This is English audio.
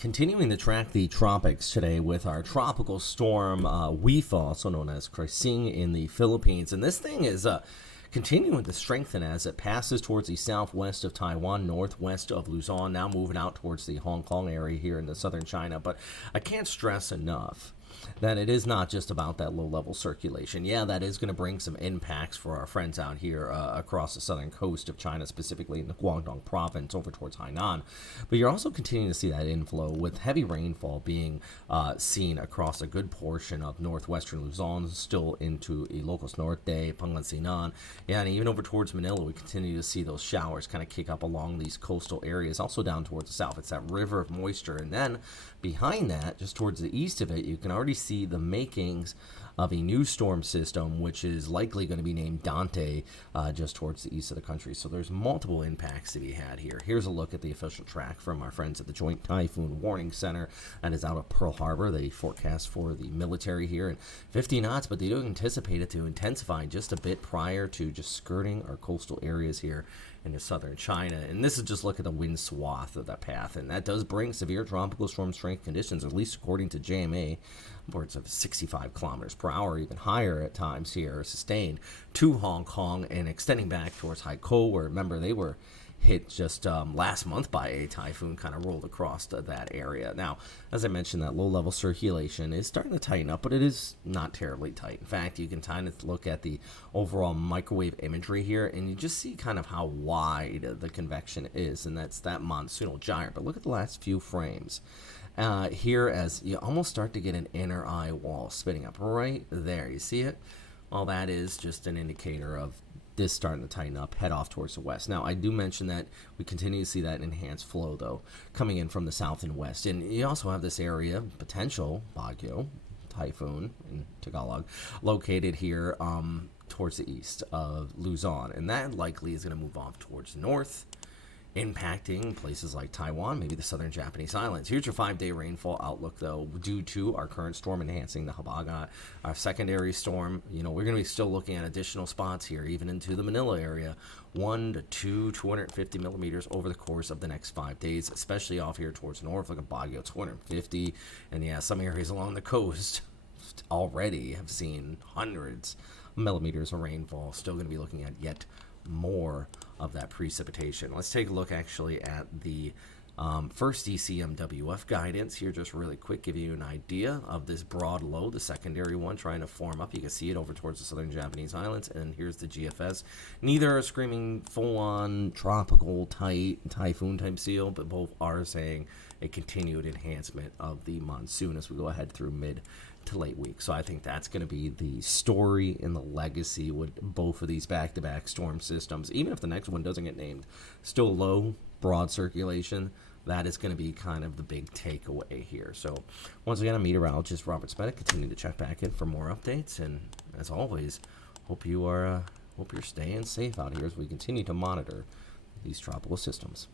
Continuing to track the tropics today with our tropical storm Wipha, also known as Crising, in the Philippines. And this thing is continuing to strengthen as it passes towards the southwest of Taiwan, northwest of Luzon, now moving out towards the Hong Kong area here in the southern China. But I can't stress enough that it is not just about that low-level circulation. Yeah, that is going to bring some impacts for our friends out here across the southern coast of China, specifically in the Guangdong province over towards Hainan. But you're also continuing to see that inflow with heavy rainfall being seen across a good portion of northwestern Luzon, still into Ilocos Norte, Pangasinan. Yeah, and even over towards Manila, we continue to see those showers kind of kick up along these coastal areas, also down towards the south. It's that river of moisture. And then behind that, just towards the east of it, you can already see the makings of a new storm system, which is likely going to be named Dante, just towards the east of the country. So there's multiple impacts to be had here. Here's a look at the official track from our friends at the Joint Typhoon Warning Center that is out of Pearl Harbor. They forecast for the military here in 50 knots, but they do anticipate it to intensify just a bit prior to just skirting our coastal areas here into southern China. And this is just look at the wind swath of that path, and that does bring severe tropical storm strength conditions, at least according to JMA, upwards of 65 kilometers per hour, even higher at times here, sustained to Hong Kong and extending back towards Haikou, where remember they were hit just last month by a typhoon, kind of rolled across that area. Now, as I mentioned, that low-level circulation is starting to tighten up, but it is not terribly tight. In fact, you can kind of look at the overall microwave imagery here, and you just see kind of how wide the convection is, and that's that monsoonal gyre. But look at the last few frames. Here, as you almost start to get an inner eye wall spinning up right there. You see it? Well, that is just an indicator of this starting to tighten up, head off towards the west. Now, I do mention that we continue to see that enhanced flow, though, coming in from the south and west. And you also have this area, potential Baguio, typhoon in Tagalog, located here towards the east of Luzon. And that likely is going to move off towards the north, impacting places like Taiwan, maybe the southern Japanese islands. Here's your 5-day rainfall outlook, though, due to our current storm enhancing the Habagat, our secondary storm. You know, we're going to be still looking at additional spots here, even into the Manila area, 1 to 2, 250 millimeters over the course of the next 5 days, especially off here towards north, like a Baguio, 250. And yeah, some areas along the coast already have seen hundreds of millimeters of rainfall. Still going to be looking at yet more of that precipitation. Let's take a look actually at the first ECMWF guidance here, just really quick, give you an idea of this broad low, the secondary one trying to form up. You can see it over towards the southern Japanese islands, and here's the GFS. Neither are screaming full-on tropical typhoon type seal, but both are saying a continued enhancement of the monsoon as we go ahead through mid to late week. So I think that's going to be the story and the legacy with both of these back-to-back storm systems. Even if the next one doesn't get named, still low, broad circulation. That is going to be kind of the big takeaway here. So once again, I'm meteorologist Robert Spedick. Continue to check back in for more updates, and as always, hope you're staying safe out here as we continue to monitor these tropical systems.